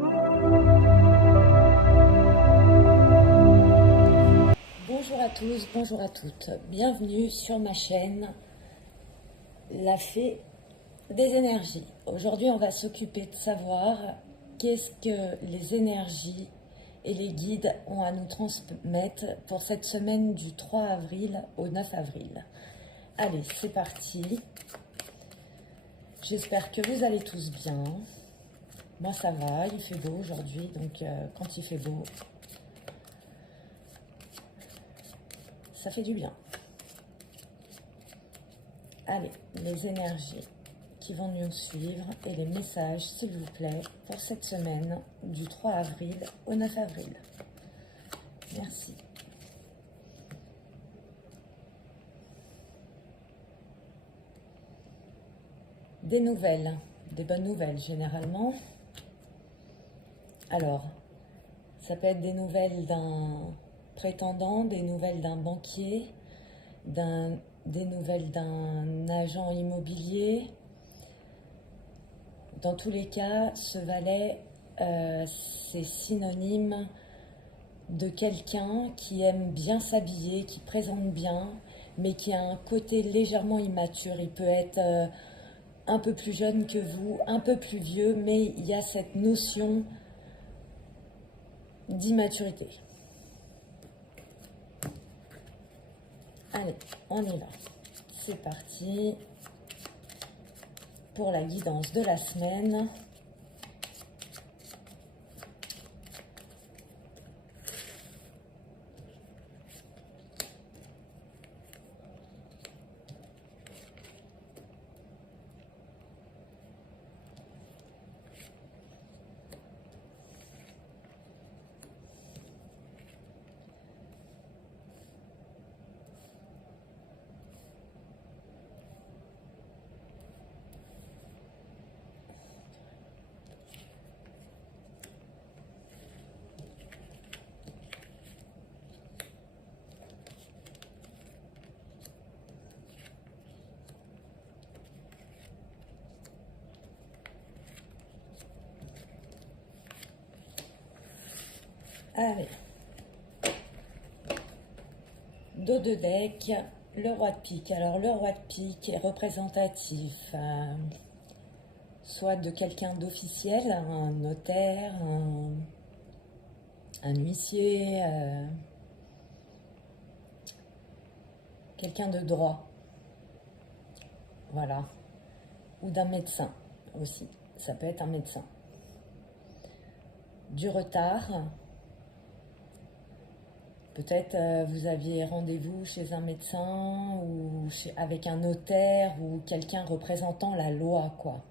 Bonjour à tous, bonjour à toutes. Bienvenue sur ma chaîne La Fée des énergies. Aujourd'hui, on va s'occuper de savoir qu'est-ce que les énergies et les guides ont à nous transmettre pour cette semaine du 3 avril au 9 avril. Allez, c'est parti. J'espère que vous allez tous bien. Moi, ça va, il fait beau aujourd'hui, donc quand il fait beau, ça fait du bien. Allez, les énergies qui vont nous suivre et les messages, s'il vous plaît, pour cette semaine du 3 avril au 9 avril. Merci. Des nouvelles, des bonnes nouvelles généralement. Alors, ça peut être des nouvelles d'un prétendant, des nouvelles d'un banquier, des nouvelles d'un agent immobilier. Dans tous les cas, ce valet, c'est synonyme de quelqu'un qui aime bien s'habiller, qui présente bien, mais qui a un côté légèrement immature. Il peut être un peu plus jeune que vous, un peu plus vieux, mais il y a cette notion d'immaturité. Allez, on y va. C'est parti pour la guidance de la semaine. Allez, dos de deck, le roi de pique. Alors le roi de pique est représentatif soit de quelqu'un d'officiel, un notaire, un huissier, quelqu'un de droit, voilà, ou d'un médecin aussi, ça peut être un médecin. Du retard, peut-être vous aviez rendez-vous chez un médecin ou avec un notaire ou quelqu'un représentant la loi, quoi.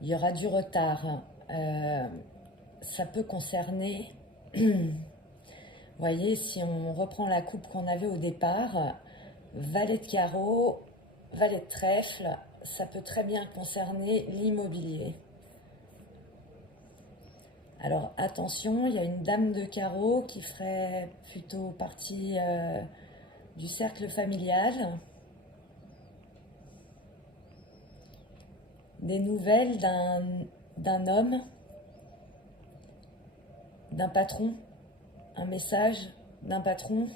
Il y aura du retard. Ça peut concerner, vous voyez, si on reprend la coupe qu'on avait au départ, valet de carreau, valet de trèfle, ça peut très bien concerner l'immobilier. Alors attention, il y a une dame de carreau qui ferait plutôt partie du cercle familial. Des nouvelles d'un homme, d'un patron, un message d'un patron,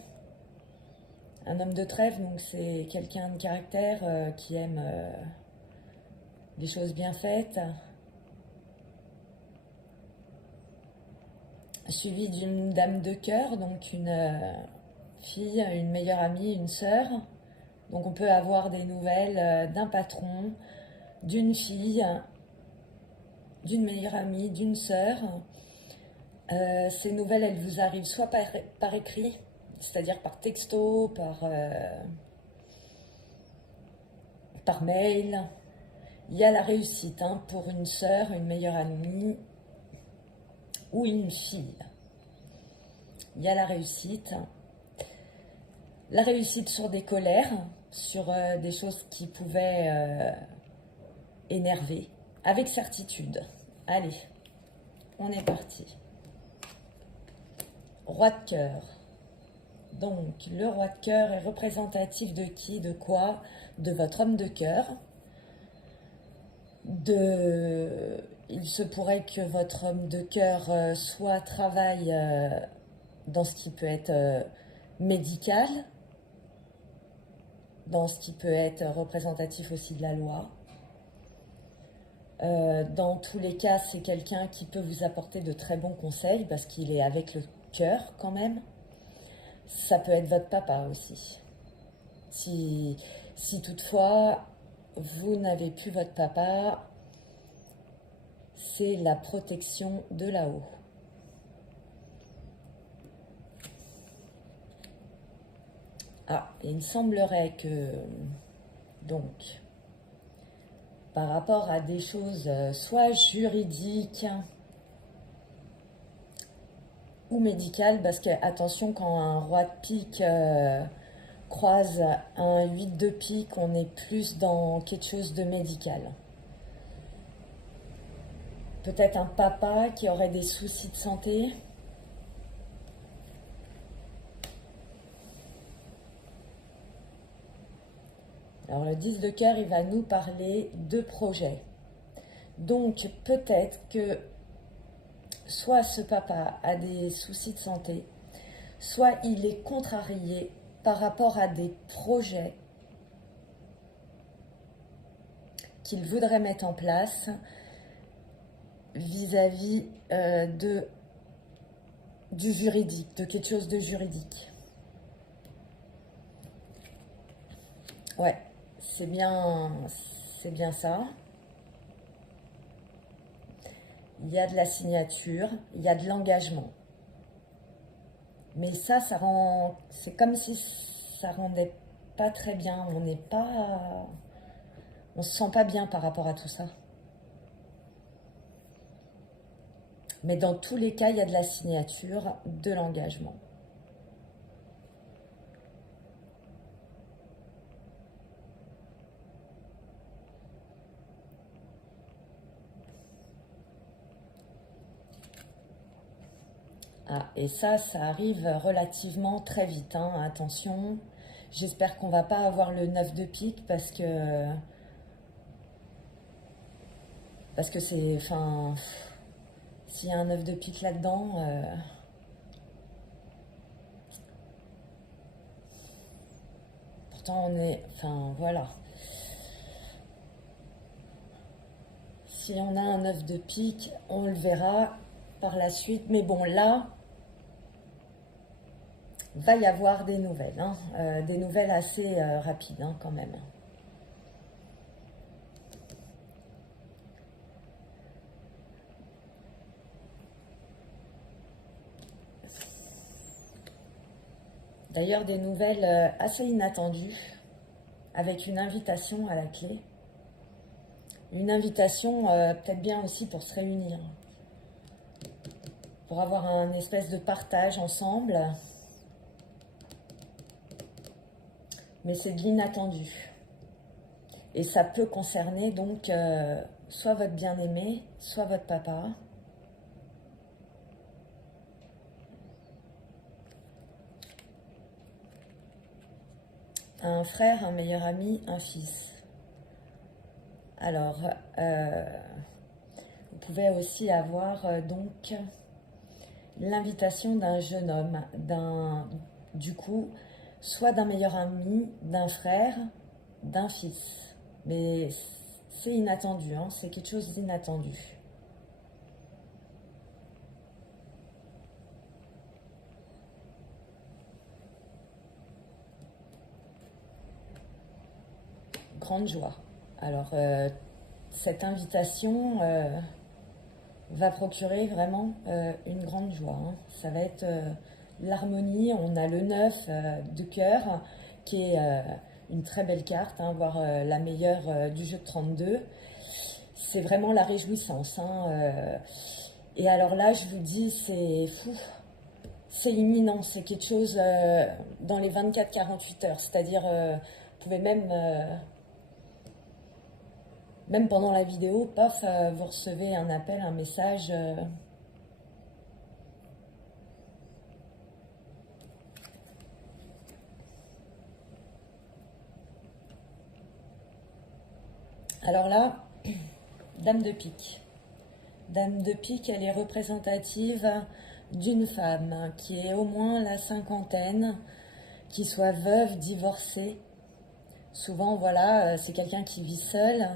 un homme de trèfle, donc c'est quelqu'un de caractère qui aime les choses bien faites, suivi d'une dame de cœur, donc une fille, une meilleure amie, une sœur. Donc on peut avoir des nouvelles d'un patron, d'une fille, d'une meilleure amie, d'une sœur. Ces nouvelles, elles vous arrivent soit par écrit, c'est-à-dire par texto, par mail. Il y a la réussite pour une sœur, une meilleure amie ou une fille. Il y a la réussite. La réussite sur des colères, sur des choses qui pouvaient énerver, avec certitude. Allez, on est parti. Roi de cœur. Donc, le roi de cœur est représentatif de qui, de quoi? De votre homme de cœur. Il se pourrait que votre homme de cœur soit travaille dans ce qui peut être médical, dans ce qui peut être représentatif aussi de la loi. Dans tous les cas, c'est quelqu'un qui peut vous apporter de très bons conseils parce qu'il est avec le cœur quand même. Ça peut être votre papa aussi. Si toutefois vous n'avez plus votre papa, c'est la protection de là-haut. Ah, il me semblerait que, donc, par rapport à des choses soit juridiques ou médicales, parce que, attention, quand un roi de pique croise un 8 de pique, on est plus dans quelque chose de médical. Peut-être un papa qui aurait des soucis de santé. Alors le 10 de cœur, il va nous parler de projets. Donc peut-être que soit ce papa a des soucis de santé, soit il est contrarié par rapport à des projets qu'il voudrait mettre en place vis-à-vis du juridique, de quelque chose de juridique. Ouais, c'est bien ça. Il y a de la signature, il y a de l'engagement. Mais ça rend... C'est comme si ça rendait pas très bien. On n'est pas... On se sent pas bien par rapport à tout ça. Mais dans tous les cas, il y a de la signature, de l'engagement. Ah, et ça arrive relativement très vite, hein, attention. J'espère qu'on va pas avoir le 9 de pique parce que c'est, enfin, s'il y a un 9 de pique là-dedans, pourtant on est, enfin voilà. Si on a un 9 de pique, on le verra par la suite. Mais bon, là, va y avoir des nouvelles, hein, des nouvelles assez rapides hein, quand même. D'ailleurs, des nouvelles assez inattendues, avec une invitation à la clé. Une invitation peut-être bien aussi pour se réunir, pour avoir un espèce de partage ensemble. Mais c'est de l'inattendu. Et ça peut concerner donc soit votre bien-aimé, soit votre papa. Un frère, un meilleur ami, un fils. Alors, vous pouvez aussi avoir donc l'invitation d'un jeune homme, du coup, soit d'un meilleur ami, d'un frère, d'un fils. Mais c'est inattendu, hein, c'est quelque chose d'inattendu. Grande joie. Alors, cette invitation va procurer vraiment une grande joie. Hein. Ça va être l'harmonie. On a le 9 de cœur, qui est une très belle carte, hein, voire la meilleure du jeu de 32. C'est vraiment la réjouissance. Hein, et alors là, je vous dis, c'est fou. C'est imminent, c'est quelque chose dans les 24-48 heures. C'est-à-dire, vous pouvez même pendant la vidéo, paf, vous recevez un appel, un message. Alors là, Dame de pique. Dame de pique, elle est représentative d'une femme qui est au moins la cinquantaine, qui soit veuve, divorcée. Souvent, voilà, c'est quelqu'un qui vit seul,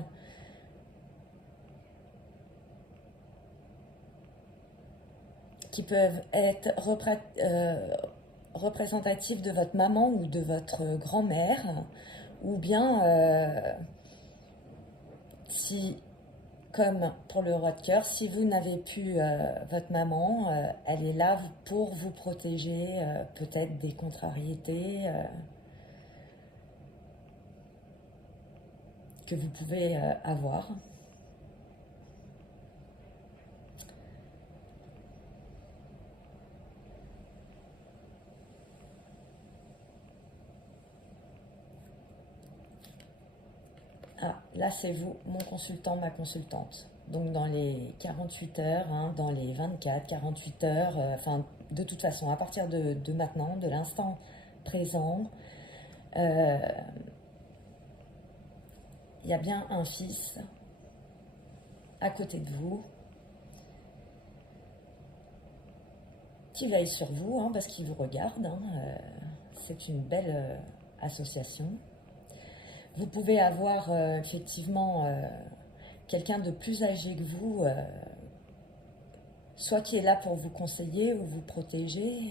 qui peuvent être représentatifs de votre maman ou de votre grand-mère, ou bien si, comme pour le roi de cœur, si vous n'avez plus votre maman, elle est là pour vous protéger peut-être des contrariétés que vous pouvez avoir. Ah, là c'est vous, mon consultant, ma consultante. Donc dans les 48 heures, hein, dans les 24, 48 heures, enfin de toute façon, à partir de maintenant, de l'instant présent, il y a bien un fils à côté de vous qui veille sur vous, hein, parce qu'il vous regarde. Hein, c'est une belle association. Vous pouvez avoir effectivement quelqu'un de plus âgé que vous, soit qui est là pour vous conseiller ou vous protéger.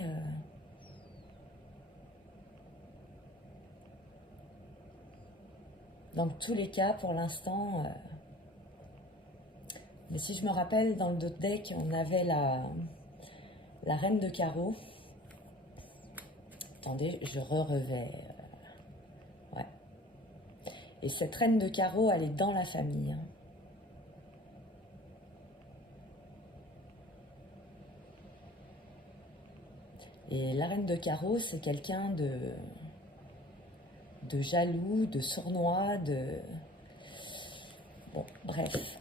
Dans tous les cas, pour l'instant, mais si je me rappelle, dans le dos deck, on avait la reine de carreau. Attendez, je revais. Ouais. Et cette reine de carreau, elle est dans la famille. Hein. Et la reine de carreau, c'est quelqu'un de jaloux, de sournois, de... Bon, bref.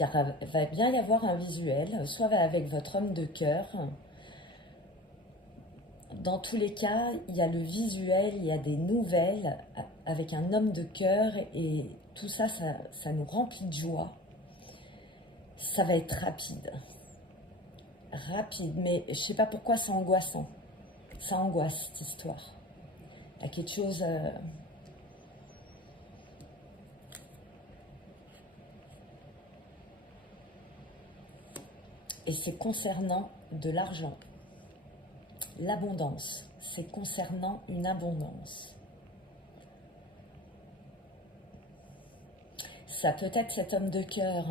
Il va bien y avoir un visuel, soit avec votre homme de cœur. Dans tous les cas, il y a le visuel, il y a des nouvelles avec un homme de cœur et tout ça, ça nous remplit de joie. Ça va être rapide. Rapide, mais je sais pas pourquoi c'est angoissant. Ça angoisse cette histoire. Il y a quelque chose... Et c'est concernant de l'argent. L'abondance, c'est concernant une abondance. Ça peut être cet homme de cœur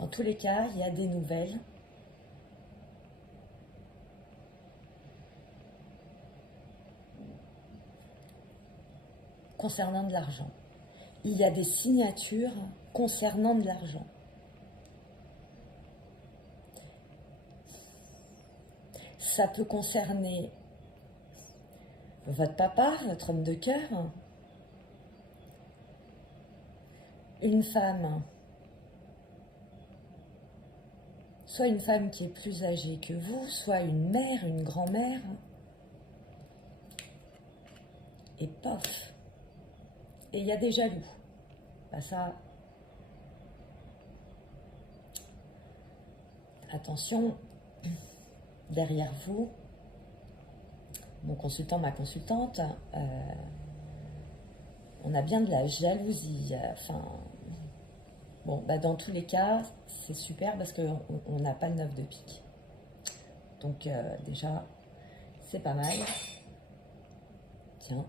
Dans tous les cas, il y a des nouvelles. Concernant de l'argent. Il y a des signatures concernant de l'argent. Ça peut concerner votre papa, votre homme de cœur, une femme, soit une femme qui est plus âgée que vous, soit une mère, une grand-mère, et pof, et il y a des jaloux. Bah ça, attention, derrière vous, mon consultant, ma consultante, on a bien de la jalousie. Enfin, bon, bah dans tous les cas, c'est super parce qu'on n'a pas le 9 de pique. Donc déjà, c'est pas mal. Tiens.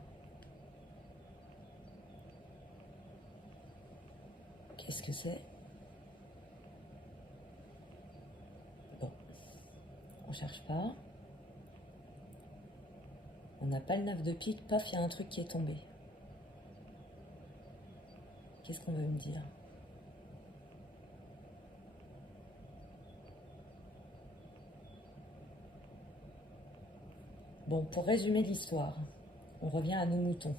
Qu'est-ce que c'est? Bon, on cherche pas. On n'a pas le 9 de pique, paf, il y a un truc qui est tombé. Qu'est-ce qu'on veut me dire? Bon, pour résumer l'histoire, on revient à nos moutons.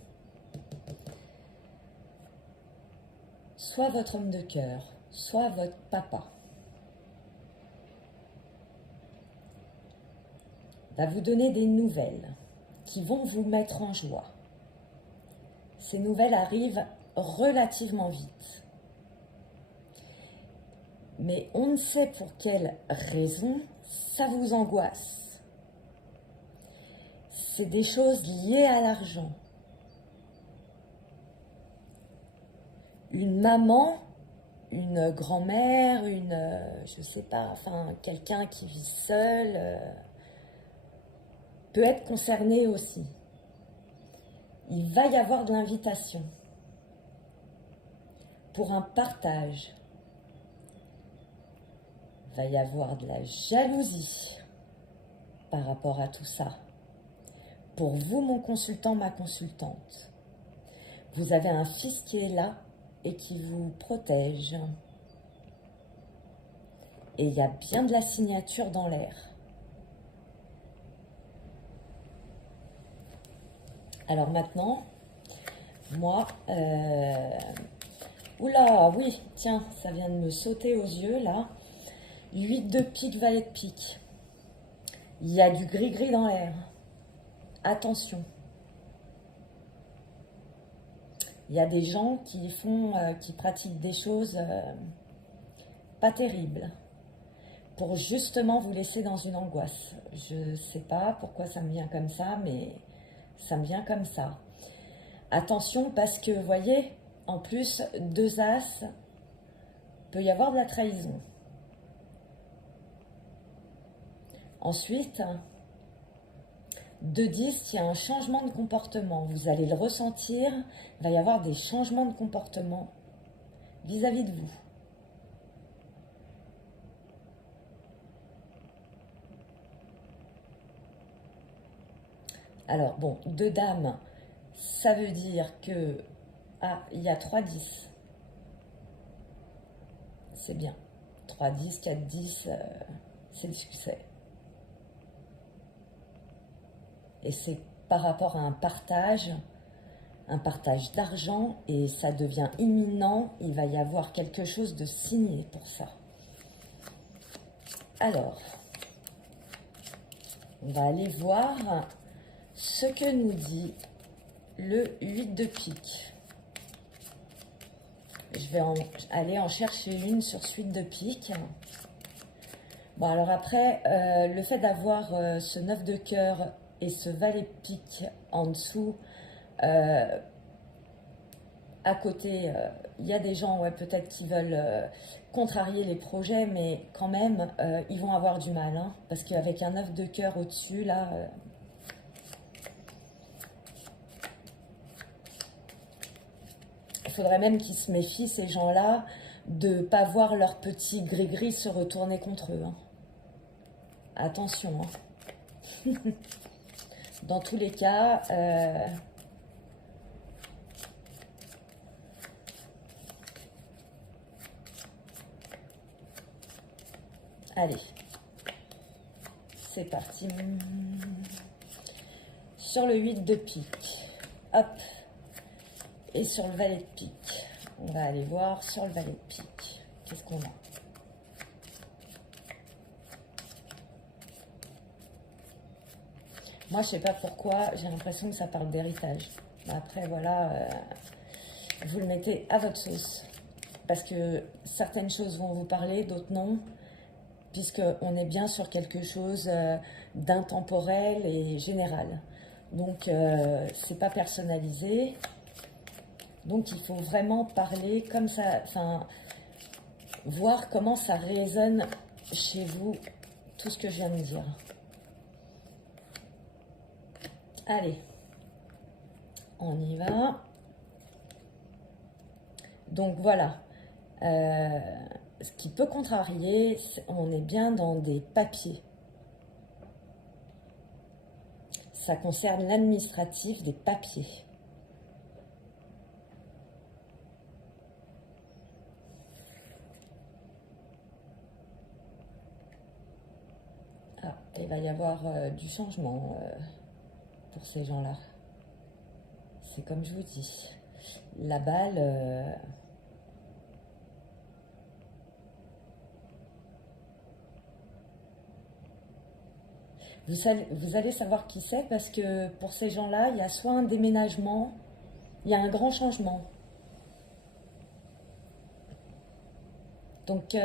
Soit votre homme de cœur, soit votre papa va vous donner des nouvelles qui vont vous mettre en joie. Ces nouvelles arrivent relativement vite. Mais on ne sait pour quelle raison ça vous angoisse. C'est des choses liées à l'argent. Une maman, une grand-mère, je sais pas, enfin quelqu'un qui vit seul peut être concerné aussi. Il va y avoir de l'invitation pour un partage. Il va y avoir de la jalousie par rapport à tout ça. Pour vous, mon consultant, ma consultante, vous avez un fils qui est là et qui vous protège. Et il y a bien de la signature dans l'air. Alors maintenant, moi, oula, oui, tiens, ça vient de me sauter aux yeux là. 8 de pique, valet de pique. Il y a du gris-gris dans l'air. Attention. Il y a des gens qui pratiquent des choses pas terribles pour justement vous laisser dans une angoisse. Je ne sais pas pourquoi ça me vient comme ça, mais ça me vient comme ça. Attention parce que, vous voyez, en plus, 2 as, peut y avoir de la trahison. Ensuite, 2 10, il y a un changement de comportement. Vous allez le ressentir, il va y avoir des changements de comportement vis-à-vis de vous. Alors, bon, 2 dames, ça veut dire que... Ah, il y a 3 10. C'est bien. 3 10, 4 10, c'est le succès. Et c'est par rapport à un partage d'argent, et ça devient imminent. Il va y avoir quelque chose de signé pour ça. Alors, on va aller voir ce que nous dit le 8 de pique. Je vais aller en chercher une sur suite de pique. Bon, alors après, le fait d'avoir ce 9 de cœur et ce valet de pique en dessous, à côté, il y a des gens, ouais, peut-être qui veulent contrarier les projets, mais quand même, ils vont avoir du mal, hein, parce qu'avec un 9 de cœur au-dessus, là... il faudrait même qu'ils se méfient, ces gens-là, de ne pas voir leur petit gris-gris se retourner contre eux. Hein. Attention. Hein. Dans tous les cas... Allez, c'est parti. Sur le 8 de pique, hop, et sur le valet de pique. On va aller voir sur le valet de pique. Qu'est-ce qu'on a? Moi, je sais pas pourquoi, j'ai l'impression que ça parle d'héritage. Après, voilà, vous le mettez à votre sauce. Parce que certaines choses vont vous parler, d'autres non. Puisqu'on est bien sur quelque chose d'intemporel et général. Donc, c'est pas personnalisé. Donc, il faut vraiment parler comme ça, enfin, voir comment ça résonne chez vous, tout ce que je viens de dire. Allez, on y va. Donc, voilà. Ce qui peut contrarier, on est bien dans des papiers. Ça concerne l'administratif, des papiers. Ah, il va y avoir du changement. pour ces gens-là. C'est comme je vous dis, la balle... Vous allez savoir qui c'est parce que pour ces gens-là, il y a soit un déménagement, il y a un grand changement. Donc,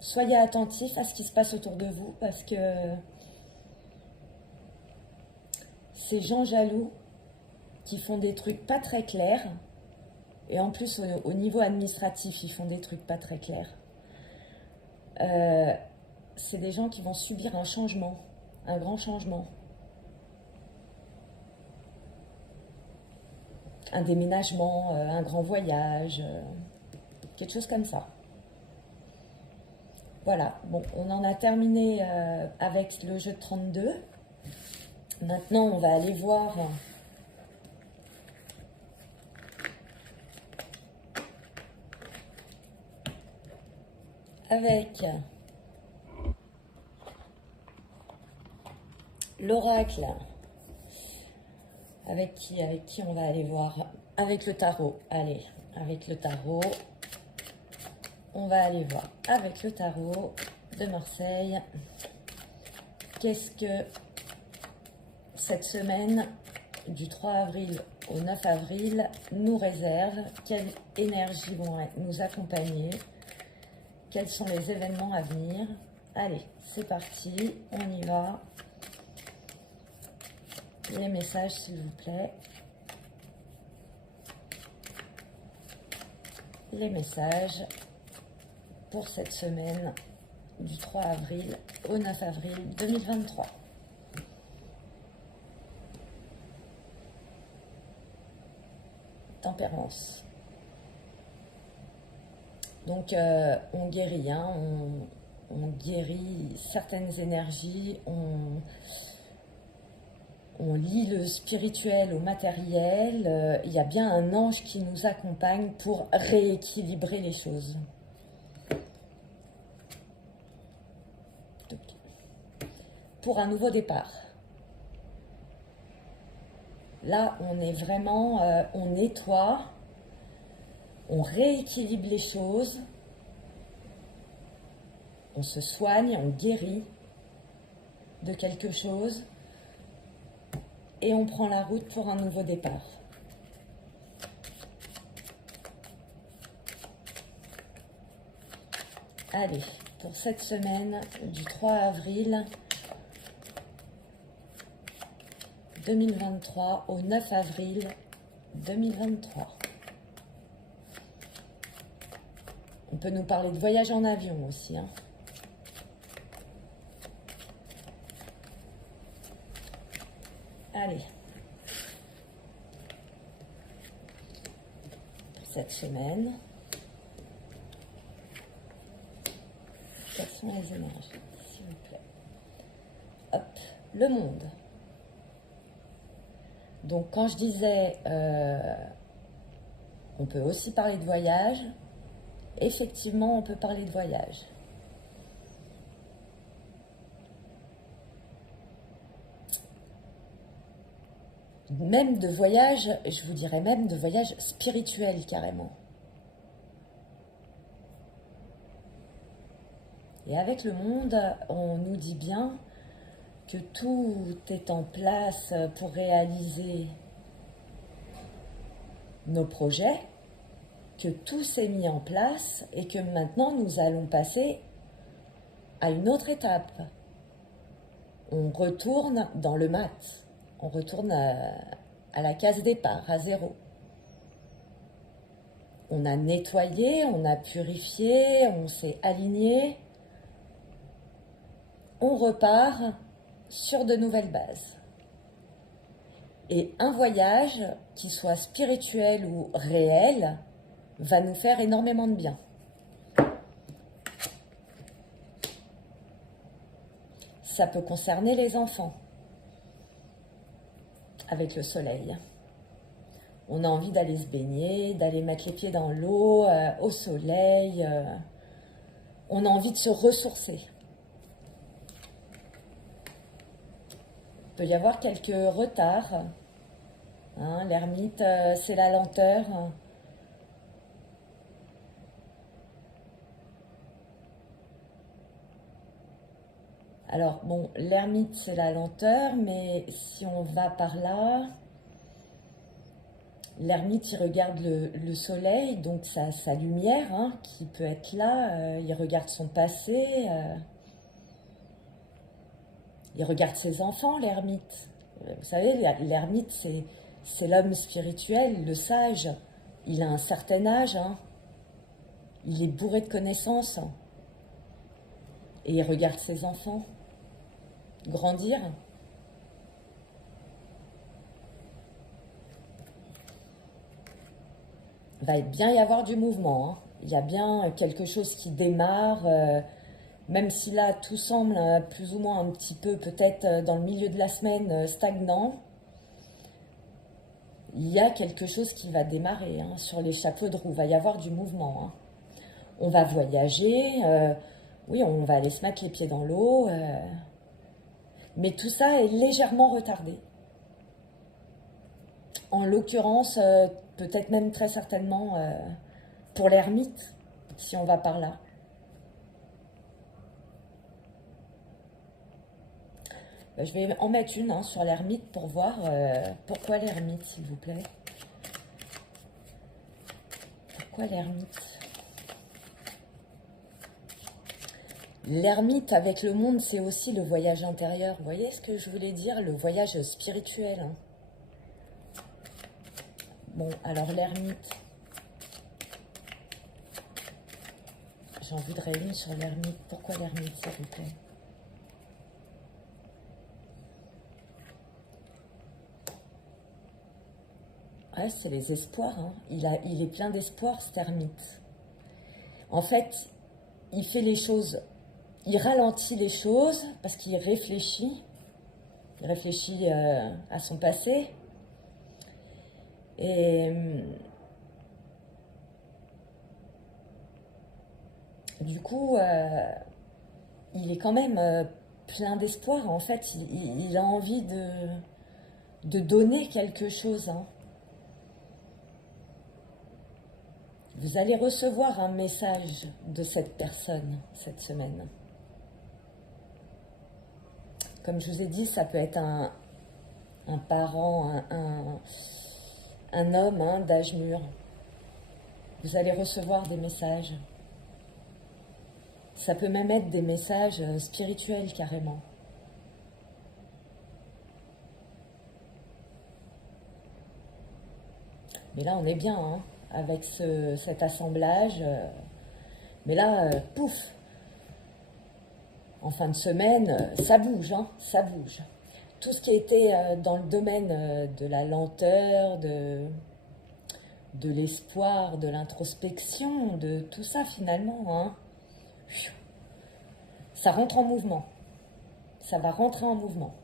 soyez attentifs à ce qui se passe autour de vous parce que ces gens jaloux qui font des trucs pas très clairs, et en plus au niveau administratif, ils font des trucs pas très clairs, c'est des gens qui vont subir un changement, un grand changement. Un déménagement, un grand voyage, quelque chose comme ça. Voilà, bon, on en a terminé avec le jeu de 32. Maintenant, on va aller voir avec l'oracle. Avec qui on va aller voir? Avec le tarot. Allez, avec le tarot. On va aller voir avec le tarot de Marseille. Qu'est-ce que cette semaine du 3 avril au 9 avril nous réserve? Quelles énergies vont nous accompagner? Quels sont les événements à venir? Allez, c'est parti, on y va. Les messages, s'il vous plaît. Les messages pour cette semaine du 3 avril au 9 avril 2023. Tempérance. Donc, on guérit, hein, on guérit certaines énergies, on lie le spirituel au matériel. Il y a bien un ange qui nous accompagne pour rééquilibrer les choses. Pour un nouveau départ. Là, on est vraiment, on nettoie, on rééquilibre les choses, on se soigne, on guérit de quelque chose et on prend la route pour un nouveau départ. Allez, pour cette semaine du 3 avril 2023 au 9 avril 2023. On peut nous parler de voyage en avion aussi, hein. Allez. Pour cette semaine. Quelles sont les énergies, s'il vous plaît? Hop, le monde. Donc, quand je disais, on peut aussi parler de voyage, effectivement, on peut parler de voyage. Même de voyage, je vous dirais même de voyage spirituel, carrément. Et avec le monde, on nous dit bien que tout est en place pour réaliser nos projets, que tout s'est mis en place et que maintenant nous allons passer à une autre étape. On retourne dans le mat, on retourne à la case départ, à zéro. On a nettoyé, on a purifié, on s'est aligné. On repart sur de nouvelles bases. Et un voyage, qui soit spirituel ou réel, va nous faire énormément de bien. Ça peut concerner les enfants, avec le soleil. On a envie d'aller se baigner, d'aller mettre les pieds dans l'eau, au soleil. On a envie de se ressourcer. peut y avoir quelques retards. Hein, l'ermite, c'est la lenteur. Alors, bon, l'ermite, c'est la lenteur, mais si on va par là, l'ermite, il regarde le soleil, donc sa lumière, hein, qui peut être là. Il regarde son passé. Il regarde ses enfants, l'ermite. Vous savez, l'ermite, c'est l'homme spirituel, le sage. Il a un certain âge, hein. Il est bourré de connaissances. Et il regarde ses enfants grandir. Il va bien y avoir du mouvement, hein. Il y a bien quelque chose qui démarre, même si là tout semble plus ou moins un petit peu peut-être dans le milieu de la semaine stagnant. Il y a quelque chose qui va démarrer, hein, sur les chapeaux de roue. Il va y avoir du mouvement, hein. On va voyager, oui, on va aller se mettre les pieds dans l'eau, mais tout ça est légèrement retardé. En l'occurrence, peut-être même très certainement pour l'ermite, si on va par là. Je vais en mettre une, hein, sur l'ermite pour voir pourquoi l'ermite, s'il vous plaît. Pourquoi l'ermite? L'ermite avec le monde, c'est aussi le voyage intérieur. Vous voyez ce que je voulais dire? Le voyage spirituel, hein. Bon, alors l'ermite. J'en voudrais une sur l'ermite. Pourquoi l'ermite, s'il vous plaît? Ouais, c'est les espoirs, hein. Il est plein d'espoir, cet ermite. En fait, il fait les choses, il ralentit les choses parce qu'il réfléchit. Il réfléchit à son passé. Et du coup, il est quand même plein d'espoir. En fait, il a envie de donner quelque chose, hein. Vous allez recevoir un message de cette personne cette semaine. Comme je vous ai dit, ça peut être un parent, un homme, hein, d'âge mûr. Vous allez recevoir des messages. Ça peut même être des messages spirituels carrément. Mais là, on est bien, hein, avec cet assemblage. Mais là, pouf, en fin de semaine, ça bouge, hein, ça bouge. Tout ce qui était dans le domaine de la lenteur, de l'espoir, de l'introspection, de tout ça finalement, hein, ça rentre en mouvement. Ça va rentrer en mouvement.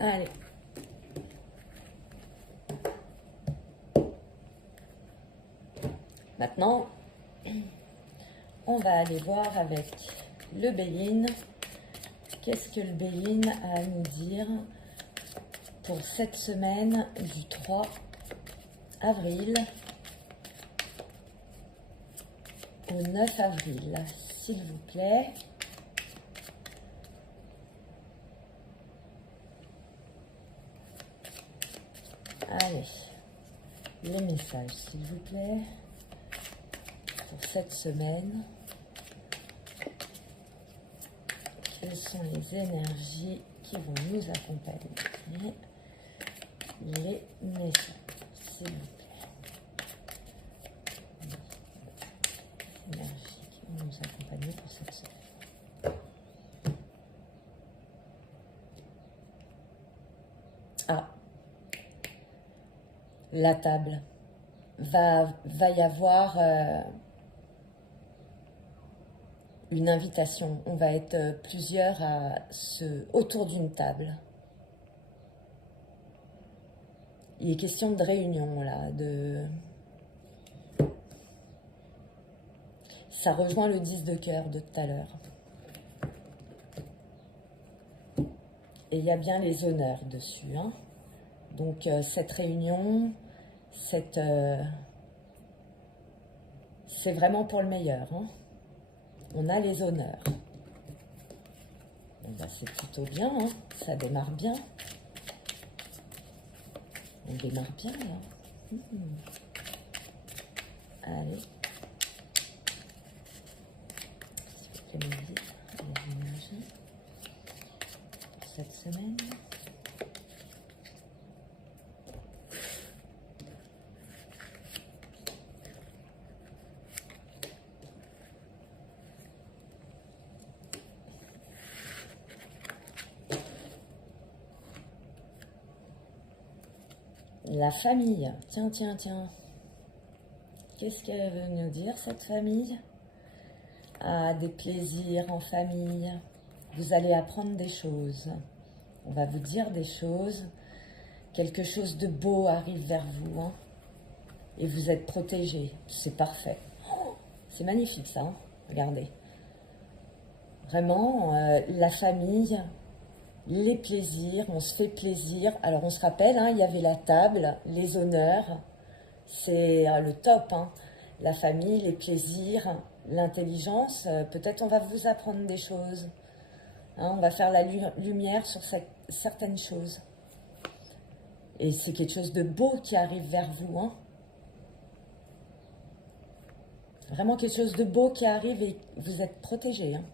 Allez. Maintenant, on va aller voir avec le Béline. Qu'est-ce que le Béline a à nous dire pour cette semaine du 3 avril au 9 avril, s'il vous plaît. Allez, les messages, s'il vous plaît, pour cette semaine. Quelles sont les énergies qui vont nous accompagner? Les messages, s'il vous plaît. Les énergies qui vont nous accompagner pour cette semaine. Ah, la table. Va y avoir une invitation. On va être plusieurs autour d'une table. Il est question de réunion, là. Ça rejoint le 10 de cœur de tout à l'heure. Et il y a bien les honneurs dessus. Hein. Donc, cette réunion, c'est vraiment pour le meilleur. Hein. On a les honneurs. Bon, bah, c'est plutôt bien. Hein. Ça démarre bien. On démarre bien, là. Allez. S'il vous plaît, mes vies, les énergies pour cette semaine. La famille. Tiens, tiens, tiens. Qu'est-ce qu'elle veut nous dire, cette famille? Ah, des plaisirs en famille. Vous allez apprendre des choses. On va vous dire des choses. Quelque chose de beau arrive vers vous. Hein, et vous êtes protégés. C'est parfait. Oh, c'est magnifique, ça. Hein, regardez. Vraiment, la famille, les plaisirs, on se fait plaisir. Alors, on se rappelle, hein, il y avait la table, les honneurs. C'est le top, hein. La famille, les plaisirs, l'intelligence. Peut-être on va vous apprendre des choses. Hein, on va faire la lumière sur certaines choses. Et c'est quelque chose de beau qui arrive vers vous. Hein. Vraiment quelque chose de beau qui arrive et vous êtes protégés. Hein.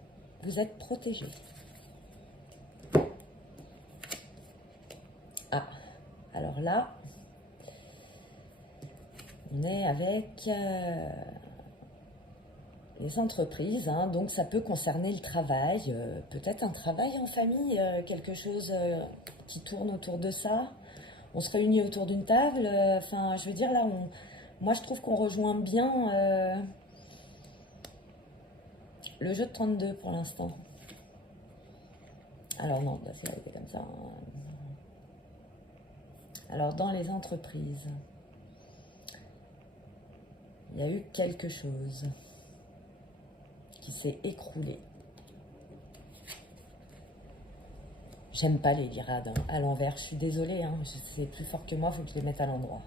Vous êtes protégés. Ah, alors là... On est avec les entreprises, hein, donc ça peut concerner le travail, peut-être un travail en famille, quelque chose qui tourne autour de ça. On se réunit autour d'une table, enfin je veux dire là, moi je trouve qu'on rejoint bien le jeu de 32 pour l'instant. Alors non, bah, ça a été comme ça. Hein. Alors dans les entreprises... Il y a eu quelque chose qui s'est écroulé. J'aime pas les lirades hein, à l'envers. Je suis désolée, hein, c'est plus fort que moi, il faut que je les mette à l'endroit.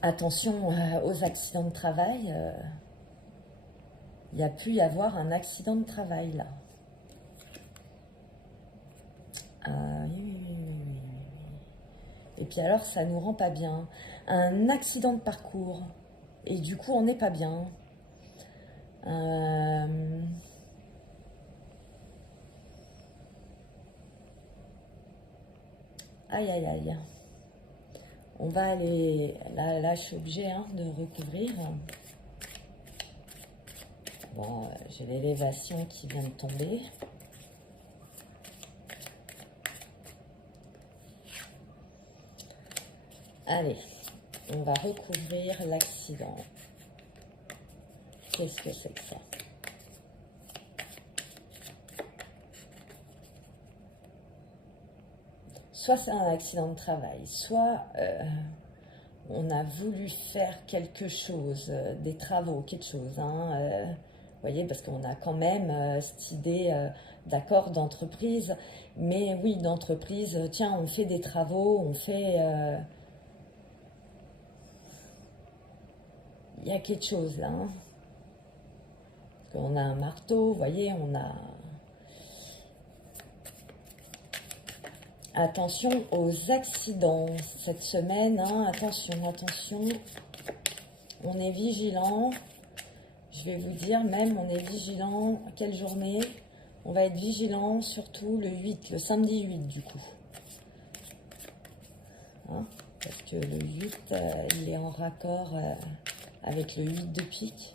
Attention aux accidents de travail. Il y a pu y avoir un accident de travail là. Oui. Et puis alors, ça nous rend pas bien. Un accident de parcours. Et du coup, on n'est pas bien. Aïe, aïe, aïe. On va aller... Là je suis obligée hein, de recouvrir. Bon, j'ai l'élévation qui vient de tomber. Allez, on va recouvrir l'accident. Qu'est-ce que c'est que ça? Soit c'est un accident de travail, soit on a voulu faire quelque chose, des travaux, quelque chose. Hein, vous voyez, parce qu'on a quand même cette idée d'accord d'entreprise. Mais oui, d'entreprise, tiens, on fait des travaux, on fait... il y a quelque chose là. Hein. On a un marteau, vous voyez, on a... Attention aux accidents cette semaine, hein, attention, attention. On est vigilant. Je vais vous dire, même, on est vigilant. Quelle journée? On va être vigilant, surtout le 8, le samedi 8 du coup. Hein, parce que le 8, il est en raccord avec le 8 de pique.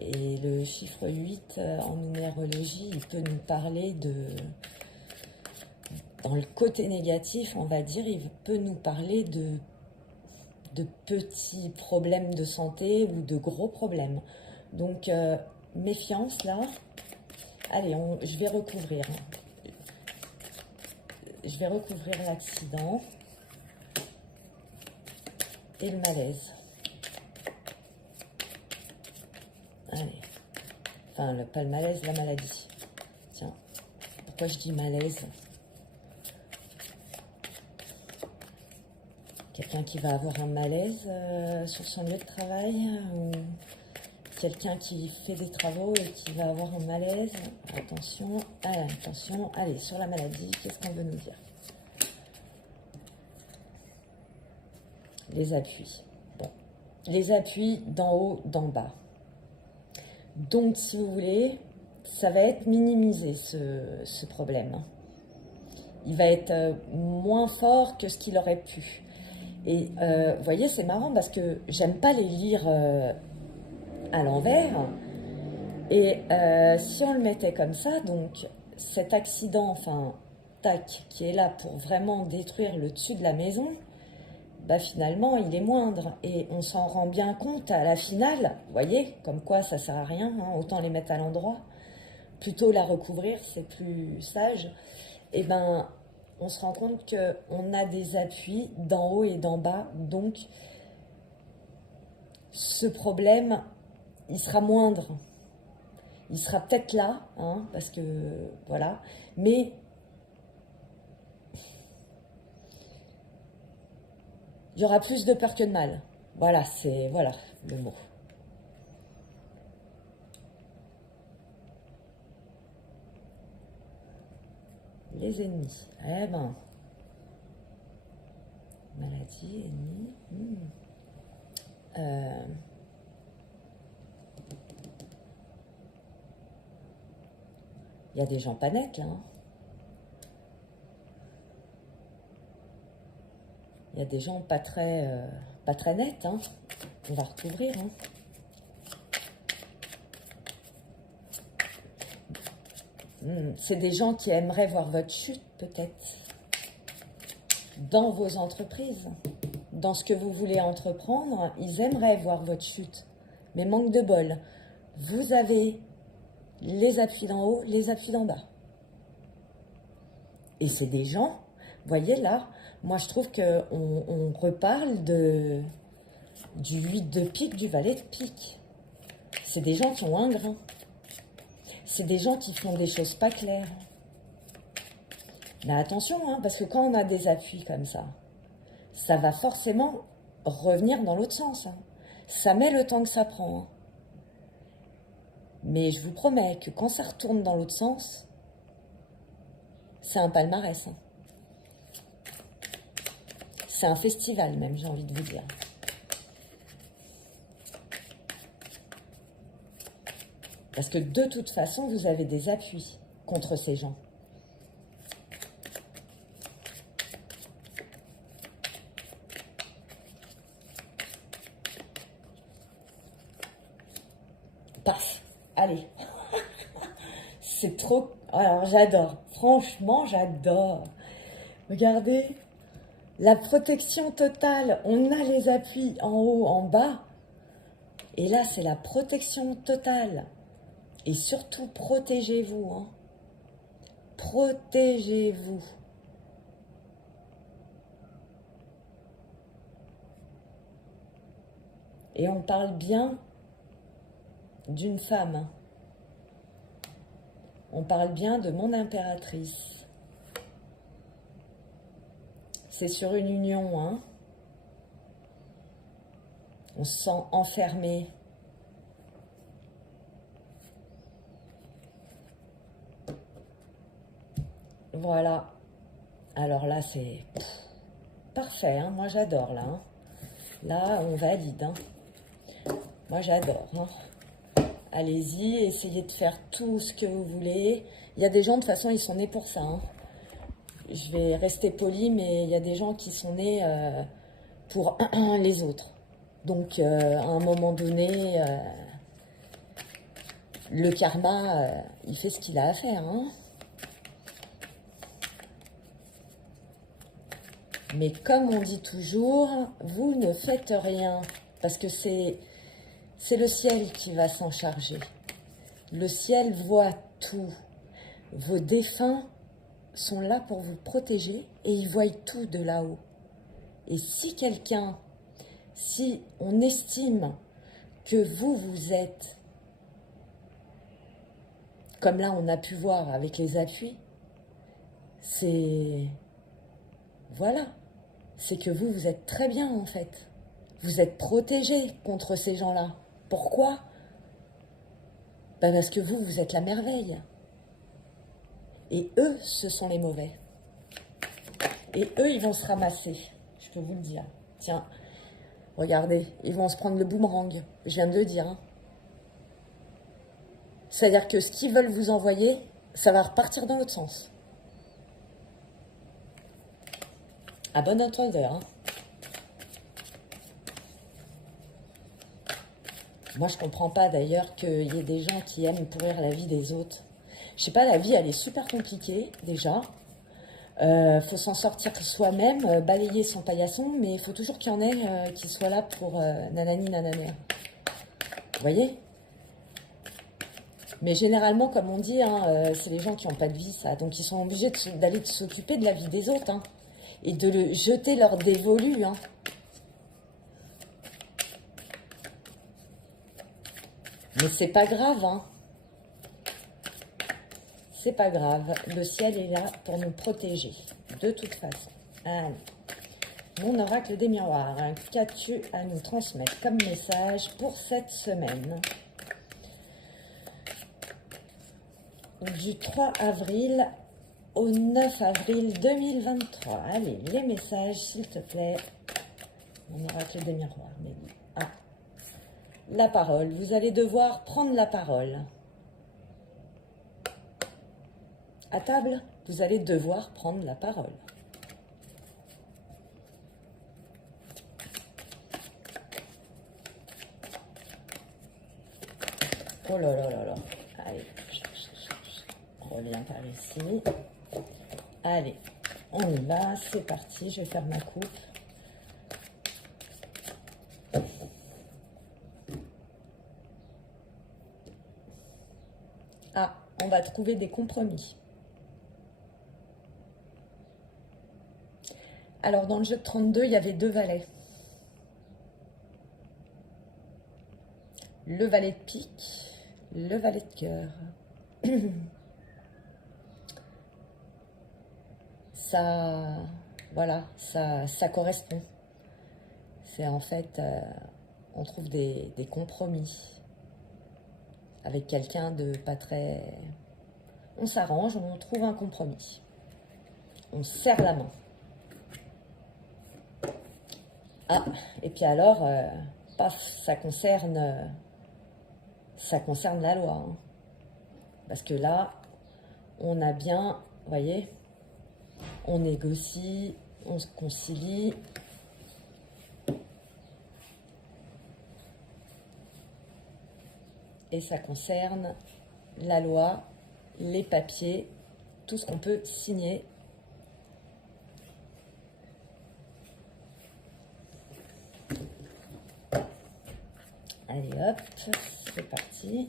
Et le chiffre 8, en numérologie, il peut nous parler de... Dans le côté négatif, on va dire, il peut nous parler de petits problèmes de santé ou de gros problèmes. Donc, méfiance là. Allez, je vais recouvrir. Je vais recouvrir l'accident et le malaise. Enfin, pas le malaise, la maladie. Tiens, pourquoi je dis malaise? Quelqu'un qui va avoir un malaise sur son lieu de travail, ou quelqu'un qui fait des travaux et qui va avoir un malaise. Attention, attention. Allez, sur la maladie, qu'est-ce qu'on veut nous dire? Les appuis. Bon. Les appuis d'en haut, d'en bas. Donc, si vous voulez, ça va être minimisé, ce problème. Il va être moins fort que ce qu'il aurait pu. Et vous voyez, c'est marrant parce que j'aime pas les lire à l'envers. Et si on le mettait comme ça, donc cet accident, enfin, tac, qui est là pour vraiment détruire le dessus de la maison, bah finalement, il est moindre. Et on s'en rend bien compte à la finale, vous voyez, comme quoi ça sert à rien, hein, autant les mettre à l'endroit. Plutôt la recouvrir, c'est plus sage. Et ben, on se rend compte qu'on a des appuis d'en haut et d'en bas. Donc, ce problème, il sera moindre. Il sera peut-être là, hein, parce que, voilà. Mais, il y aura plus de peur que de mal. Voilà, c'est, voilà, le mot. Les ennemis. Eh ben, maladie, ennemis. Il y a des gens pas nets, là. Hein. Il y a des gens pas très nets. Hein. On va recouvrir. Hein. C'est des gens qui aimeraient voir votre chute, peut-être, dans vos entreprises. Dans ce que vous voulez entreprendre, ils aimeraient voir votre chute. Mais manque de bol. Vous avez les appuis d'en haut, les appuis d'en bas. Et c'est des gens, vous voyez là, moi je trouve qu'on reparle du 8 de pique, du valet de pique. C'est des gens qui ont un grain. C'est des gens qui font des choses pas claires. Mais attention, hein, parce que quand on a des appuis comme ça va forcément revenir dans l'autre sens. Hein. Ça met le temps que ça prend. Hein. Mais je vous promets que quand ça retourne dans l'autre sens, c'est un palmarès. Hein. C'est un festival même, j'ai envie de vous dire. Parce que de toute façon, vous avez des appuis contre ces gens. Paf, allez. C'est trop... Alors, j'adore. Franchement, j'adore. Regardez. La protection totale. On a les appuis en haut, en bas. Et là, c'est la protection totale. Et surtout, protégez-vous. Hein. Protégez-vous. Et on parle bien d'une femme. Hein. On parle bien de mon impératrice. C'est sur une union, hein. On se sent enfermé. Voilà. Alors là, c'est parfait, hein. Moi, j'adore, là. Hein. Là, on valide. Hein. Moi, j'adore. Hein. Allez-y, essayez de faire tout ce que vous voulez. Il y a des gens, de toute façon, ils sont nés pour ça. Hein. Je vais rester poli, mais il y a des gens qui sont nés pour les autres. Donc, à un moment donné, le karma, il fait ce qu'il a à faire. Hein. Mais comme on dit toujours, vous ne faites rien. Parce que c'est le ciel qui va s'en charger. Le ciel voit tout. Vos défunts sont là pour vous protéger et ils voient tout de là-haut. Et si si on estime que vous êtes comme là on a pu voir avec les appuis, c'est... Voilà. C'est que vous, vous êtes très bien en fait. Vous êtes protégé contre ces gens-là. Pourquoi? Ben parce que vous, vous êtes la merveille. Et eux, ce sont les mauvais. Et eux, ils vont se ramasser. Je peux vous le dire. Tiens, regardez, ils vont se prendre le boomerang. Je viens de le dire. Hein. C'est-à-dire que ce qu'ils veulent vous envoyer, ça va repartir dans l'autre sens. À bon entendeur. Hein. Moi, je comprends pas d'ailleurs qu'il y ait des gens qui aiment pourrir la vie des autres. Je sais pas, la vie, elle est super compliquée, déjà. Faut s'en sortir soi-même, balayer son paillasson, mais il faut toujours qu'il y en ait qui soient là pour nanani nanana. Vous voyez? Mais généralement, comme on dit, hein, c'est les gens qui n'ont pas de vie, ça. Donc, ils sont obligés d'aller s'occuper de la vie des autres, hein, et de le jeter leur dévolu, hein. Mais c'est pas grave, hein. C'est pas grave. Le ciel est là pour nous protéger. De toute façon. Allez. Mon oracle des miroirs. Hein. Qu'as-tu à nous transmettre comme message pour cette semaine? Du 3 avril au 9 avril 2023. Allez, les messages, s'il te plaît. Mon oracle des miroirs. Ah. La parole. Vous allez devoir prendre la parole. À table, vous allez devoir prendre la parole. Oh là là là là. Allez, reviens par ici. Allez, on y va, c'est parti. Je vais faire ma coupe. Ah, on va trouver des compromis. Alors, dans le jeu de 32, il y avait 2 valets. Le valet de pique, le valet de cœur. Ça, voilà, ça correspond. C'est en fait, on trouve des compromis avec quelqu'un de pas très... On s'arrange, on trouve un compromis. On serre la main. Ah, et puis alors, paf, ça concerne la loi. Hein. Parce que là, on a bien, vous voyez, on négocie, on se concilie. Et ça concerne la loi, les papiers, tout ce qu'on peut signer. Allez hop, c'est parti.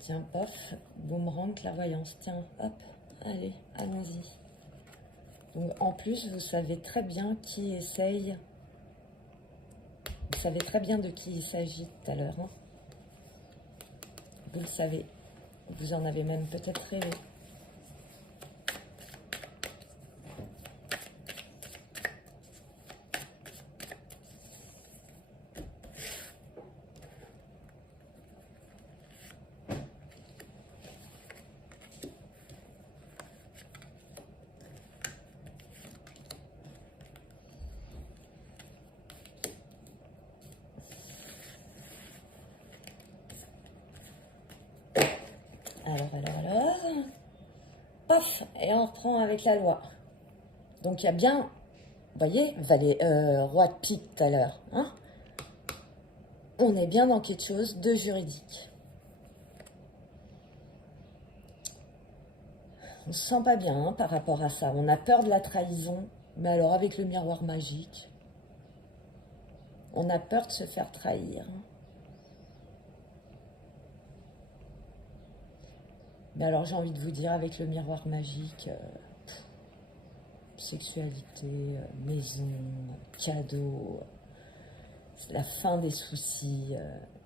Tiens, pof, boomerang, clairvoyance. Tiens, hop, allez, allons-y. Donc en plus, vous savez très bien qui essaye. Vous savez très bien de qui il s'agit tout à l'heure. Hein. Vous le savez. Vous en avez même peut-être rêvé. Alors, paf, et on reprend avec la loi. Donc il y a bien, vous voyez, roi de pique tout à l'heure, hein. On est bien dans quelque chose de juridique. On se sent pas bien hein, par rapport à ça. On a peur de la trahison, mais alors avec le miroir magique, on a peur de se faire trahir. Mais alors j'ai envie de vous dire, avec le miroir magique, sexualité, maison, cadeau, c'est la fin des soucis,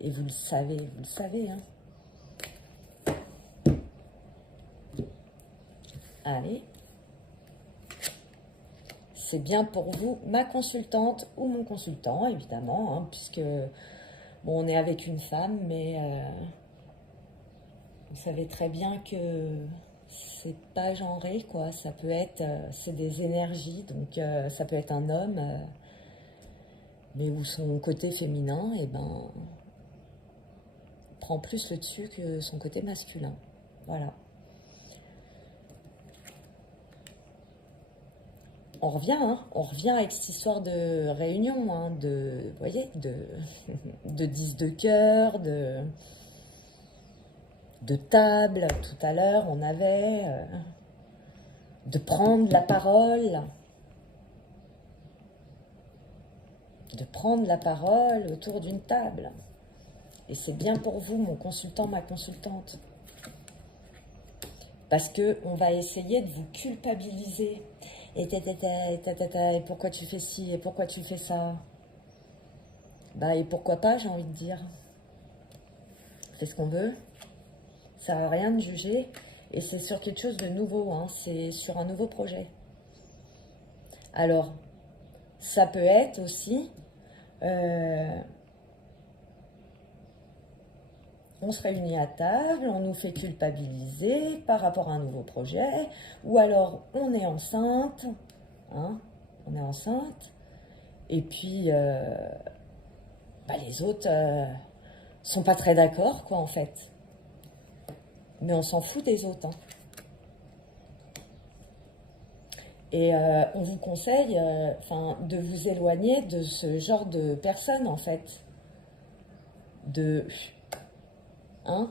et vous le savez, hein. Allez. C'est bien pour vous, ma consultante ou mon consultant, évidemment, hein, puisque bon, on est avec une femme, mais vous savez très bien que c'est pas genré, quoi. Ça peut être, c'est des énergies, donc ça peut être un homme, mais où son côté féminin, eh ben, prend plus le dessus que son côté masculin. Voilà. On revient avec cette histoire de réunion, hein, vous voyez, de 10 de cœur, de table. Tout à l'heure, on avait de prendre la parole, autour d'une table. Et c'est bien pour vous, mon consultant, ma consultante. Parce qu'on va essayer de vous culpabiliser. Et pourquoi tu fais ci, et pourquoi tu fais ça? Bah, et pourquoi pas, j'ai envie de dire. On fait ce qu'on veut. Ça sert à rien de juger. Et c'est sur quelque chose de nouveau, hein. C'est sur un nouveau projet. Alors, ça peut être aussi... on se réunit à table, on nous fait culpabiliser par rapport à un nouveau projet, ou alors on est enceinte, hein, et puis les autres sont pas très d'accord, quoi, en fait. Mais on s'en fout des autres, hein. Et on vous conseille de vous éloigner de ce genre de personnes, en fait. Hein?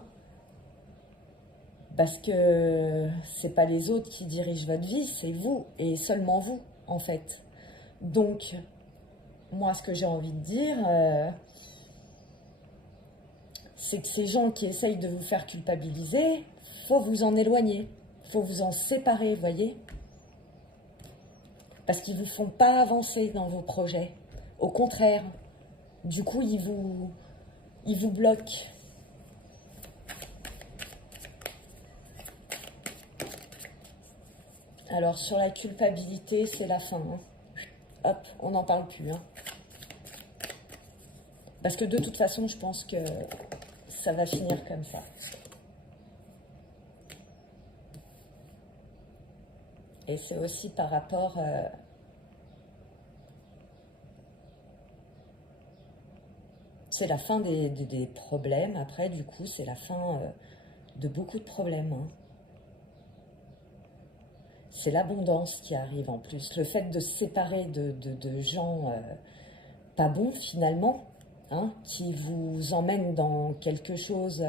Parce que c'est pas les autres qui dirigent votre vie, c'est vous, et seulement vous, en fait. Donc, moi, ce que j'ai envie de dire, c'est que ces gens qui essayent de vous faire culpabiliser, faut vous en éloigner, faut vous en séparer, voyez? Parce qu'ils vous font pas avancer dans vos projets. Au contraire, du coup, ils vous bloquent. Alors, sur la culpabilité, c'est la fin, hein. Hop, on n'en parle plus, hein. Parce que de toute façon, je pense que ça va finir comme ça. Et c'est aussi par rapport... c'est la fin des problèmes. Après, du coup, c'est la fin de beaucoup de problèmes, hein. C'est l'abondance qui arrive en plus. Le fait de se séparer de gens pas bons, finalement, hein, qui vous emmènent dans quelque chose,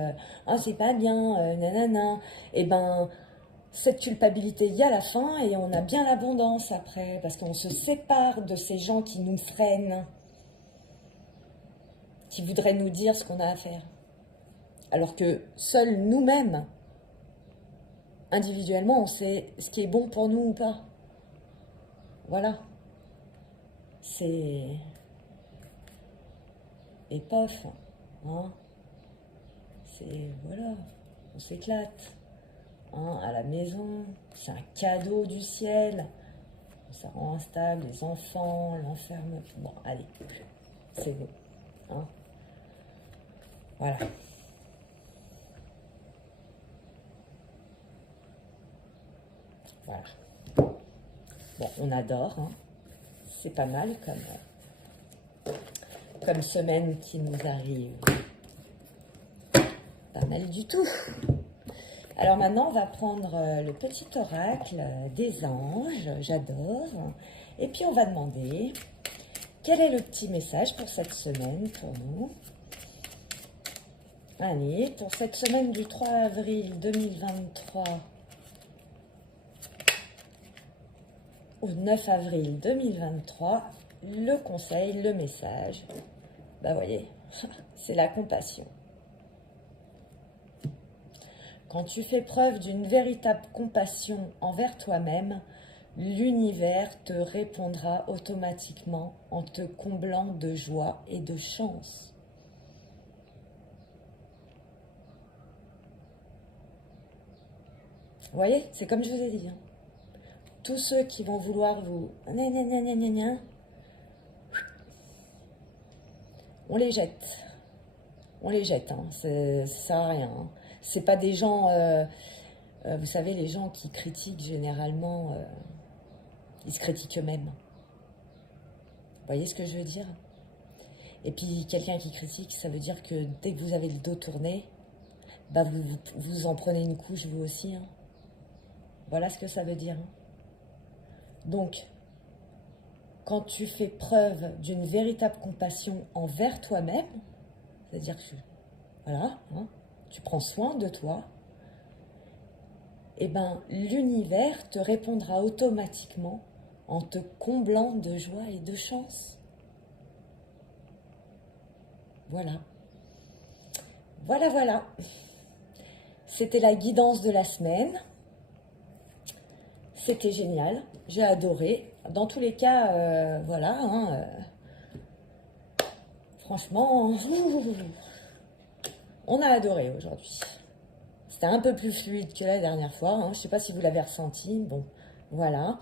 ah, c'est pas bien, nanana, et ben, cette culpabilité, il y a la fin, et on a bien l'abondance après, parce qu'on se sépare de ces gens qui nous freinent, qui voudraient nous dire ce qu'on a à faire. Alors que seuls nous-mêmes, individuellement, on sait ce qui est bon pour nous ou pas. Voilà. C'est... Et paf, hein. C'est... Voilà. On s'éclate. Hein, à la maison. C'est un cadeau du ciel. Ça rend instable les enfants, l'enferme. Bon, allez. C'est bon. Hein. Voilà. Voilà. Bon, on adore, hein. C'est pas mal comme semaine qui nous arrive. Pas mal du tout. Alors maintenant, on va prendre le petit oracle des anges. J'adore. Et puis, on va demander quel est le petit message pour cette semaine pour nous. Allez, pour cette semaine du 3 avril 2023 au 9 avril 2023, le conseil, le message, bah voyez, c'est la compassion. Quand tu fais preuve d'une véritable compassion envers toi-même, l'univers te répondra automatiquement en te comblant de joie et de chance. Vous voyez, c'est comme je vous ai dit, hein. tous ceux qui vont vouloir vous... On les jette. On les jette, hein. Ça sert à rien. Hein. C'est pas des gens... vous savez, les gens qui critiquent, généralement, ils se critiquent eux-mêmes. Vous voyez ce que je veux dire? Et puis, quelqu'un qui critique, ça veut dire que dès que vous avez le dos tourné, bah vous en prenez une couche, vous aussi. Hein. Voilà ce que ça veut dire. Hein. Donc, quand tu fais preuve d'une véritable compassion envers toi-même, c'est-à-dire que, voilà, hein, tu prends soin de toi, eh ben, l'univers te répondra automatiquement en te comblant de joie et de chance. Voilà. Voilà, voilà. C'était la guidance de la semaine. C'était génial. J'ai adoré. Dans tous les cas, voilà. Hein, franchement, on a adoré aujourd'hui. C'était un peu plus fluide que la dernière fois. Hein. Je ne sais pas si vous l'avez ressenti. Bon, voilà.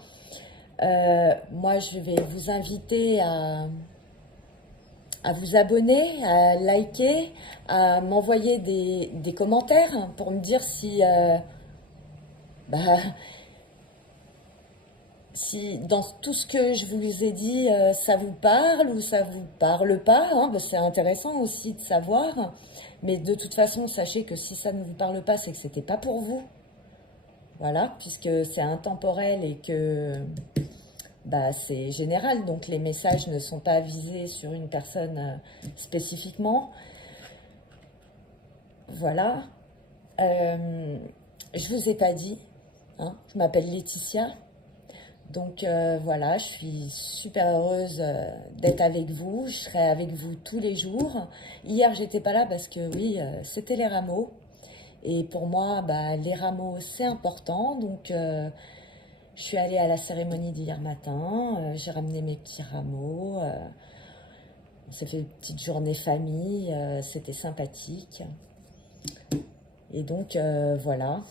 Moi, je vais vous inviter à vous abonner, à liker, à m'envoyer des commentaires pour me dire si, si dans tout ce que je vous ai dit, ça vous parle ou ça vous parle pas. Hein, c'est intéressant aussi de savoir. Mais de toute façon, sachez que si ça ne vous parle pas, c'est que c'était pas pour vous. Voilà, puisque c'est intemporel et que... c'est général, donc les messages ne sont pas visés sur une personne spécifiquement. Voilà. Je vous ai pas dit, hein, je m'appelle Laetitia. Donc voilà, je suis super heureuse d'être avec vous. Je serai avec vous tous les jours. Hier, j'étais pas là parce que oui, c'était les rameaux. Et pour moi, les rameaux, c'est important. Donc... je suis allée à la cérémonie d'hier matin, j'ai ramené mes petits rameaux, on s'est fait une petite journée famille, c'était sympathique. Et donc, voilà.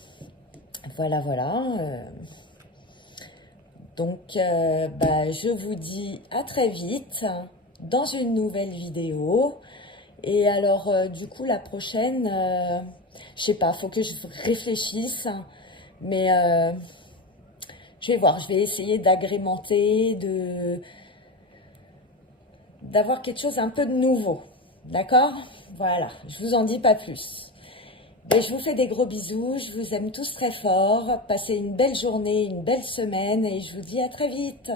Donc, je vous dis à très vite dans une nouvelle vidéo. Et alors, du coup, la prochaine, je sais pas, faut que je réfléchisse, mais... je vais voir, je vais essayer d'agrémenter, d'avoir quelque chose un peu de nouveau. D'accord? Voilà, je vous en dis pas plus. Et je vous fais des gros bisous, je vous aime tous très fort. Passez une belle journée, une belle semaine et je vous dis à très vite.